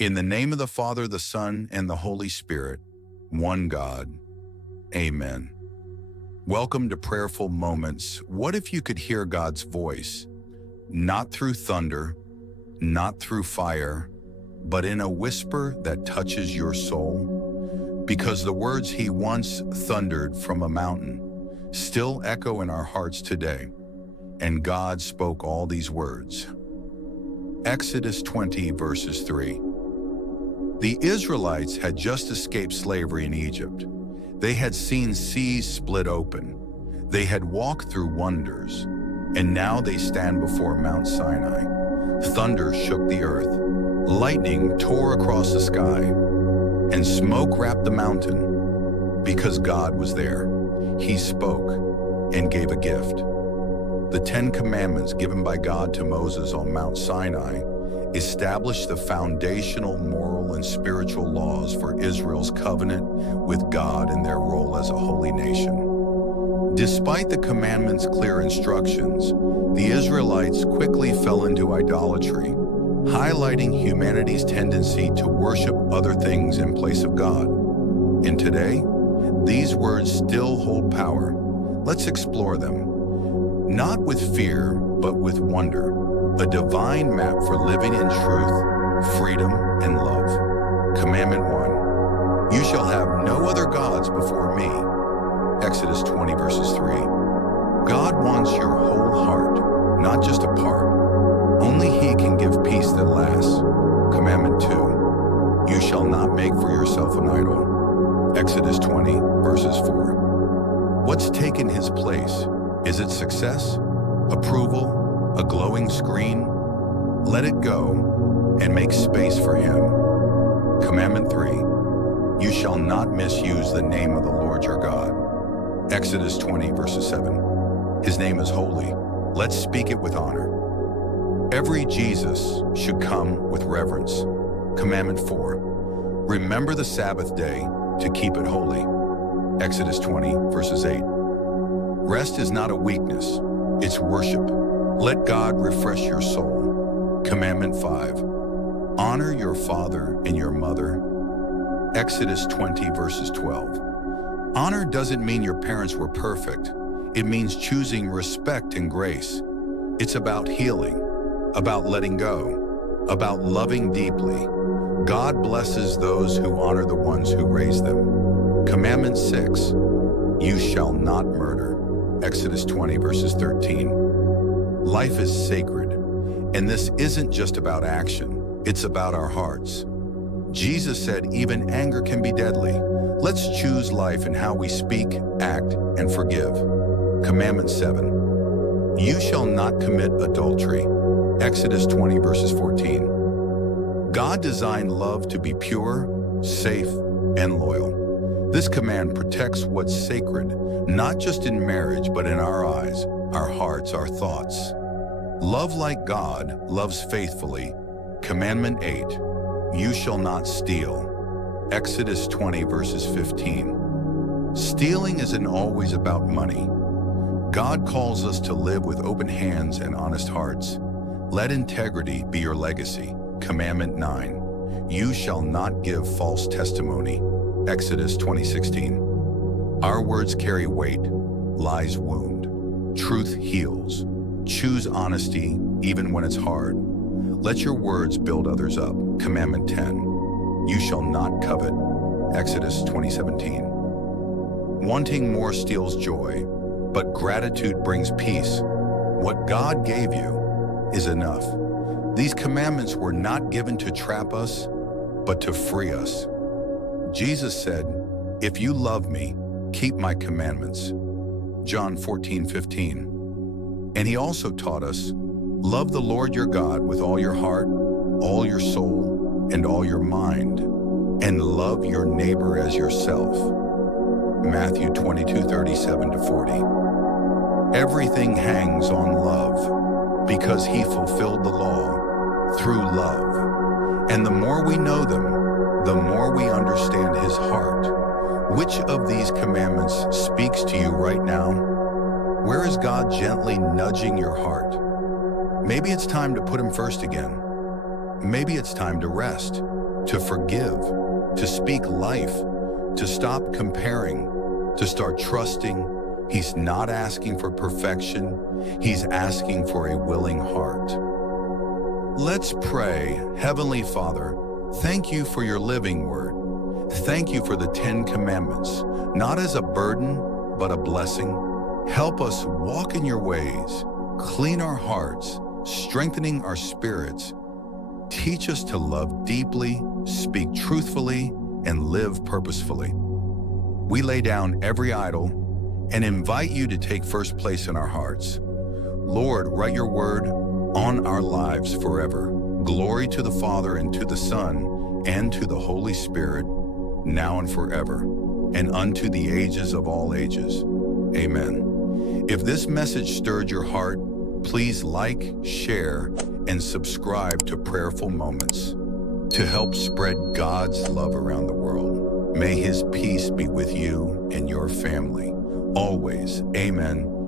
In the name of the Father, the Son, and the Holy Spirit, one God. Amen. Welcome to Prayerful Moments. What if you could hear God's voice? Not through thunder, not through fire, but in a whisper that touches your soul? Because the words He once thundered from a mountain still echo in our hearts today. And God spoke all these words. Exodus 20, verses 3. The Israelites had just escaped slavery in Egypt. They had seen seas split open. They had walked through wonders. And now they stand before Mount Sinai. Thunder shook the earth. Lightning tore across the sky. And smoke wrapped the mountain. Because God was there, He spoke and gave a gift. The 10 Commandments given by God to Moses on Mount Sinai established the foundational moral and spiritual laws for Israel's covenant with God and their role as a holy nation. Despite the commandments' clear instructions, the Israelites quickly fell into idolatry, highlighting humanity's tendency to worship other things in place of God. And today, these words still hold power. Let's explore them. Not with fear, but with wonder. A divine map for living in truth, freedom, and love. Commandment 1. You shall have no other gods before me. Exodus 20, verses 3. God wants your whole heart, not just a part. Only He can give peace that lasts. Commandment 2. You shall not make for yourself an idol. Exodus 20, verses 4. What's taken His place? Is it success? Approval? A glowing screen? Let it go and make space for Him. Commandment 3. You shall not misuse the name of the Lord your God. Exodus 20, verses 7. His name is holy. Let's speak it with honor. Every Jesus should come with reverence. Commandment 4. Remember the Sabbath day to keep it holy. Exodus 20, verses 8. Rest is not a weakness, it's worship. Let God refresh your soul. Commandment 5. Honor your father and your mother. Exodus 20, verses 12. Honor doesn't mean your parents were perfect. It means choosing respect and grace. It's about healing, about letting go, about loving deeply. God blesses those who honor the ones who raise them. Commandment 6. You shall not murder. Exodus 20, verses 13. Life is sacred, and this isn't just about action, it's about our hearts. Jesus said even anger can be deadly. Let's choose life in how we speak, act, and forgive. Commandment 7. You shall not commit adultery. Exodus 20, verses 14. God designed love to be pure, safe, and loyal. This command protects what's sacred, not just in marriage, but in our eyes, our hearts, our thoughts. Love like God loves faithfully. Commandment 8. You shall not steal. Exodus 20, verses 15. Stealing isn't always about money. God calls us to live with open hands and honest hearts. Let integrity be your legacy. Commandment 9. You shall not give false testimony. Exodus 20:16. Our words carry weight, lies wound, truth heals. Choose honesty even when it's hard. Let your words build others up. Commandment 10. You shall not covet. Exodus 20:17. Wanting more steals joy, but gratitude brings peace. What God gave you is enough. These commandments were not given to trap us, but to free us. Jesus said, if you love me, keep my commandments. John 14:15. And He also taught us, love the Lord your God with all your heart, all your soul, and all your mind, and love your neighbor as yourself. Matthew 22:37-40. Everything hangs on love, because He fulfilled the law through love. And the more we know them, the more we understand His heart. Which of these commandments speaks to you right now? Where is God gently nudging your heart? Maybe it's time to put Him first again. Maybe it's time to rest. to forgive, to speak life, to stop comparing, to start trusting. He's not asking for perfection. He's asking for a willing heart. Let's pray. Heavenly Father, thank you for your living word. Thank you for the 10 commandments, not as a burden, but a blessing. Help us walk in your ways, clean our hearts, strengthening our spirits. Teach us to love deeply, speak truthfully, and live purposefully. We lay down every idol and invite you to take first place in our hearts. Lord, write your word on our lives forever. Glory to the Father, and to the Son, and to the Holy Spirit, now and forever, and unto the ages of all ages. Amen. If this message stirred your heart, please like, share, and subscribe to Prayerful Moments to help spread God's love around the world. May His peace be with you and your family. Always. Amen.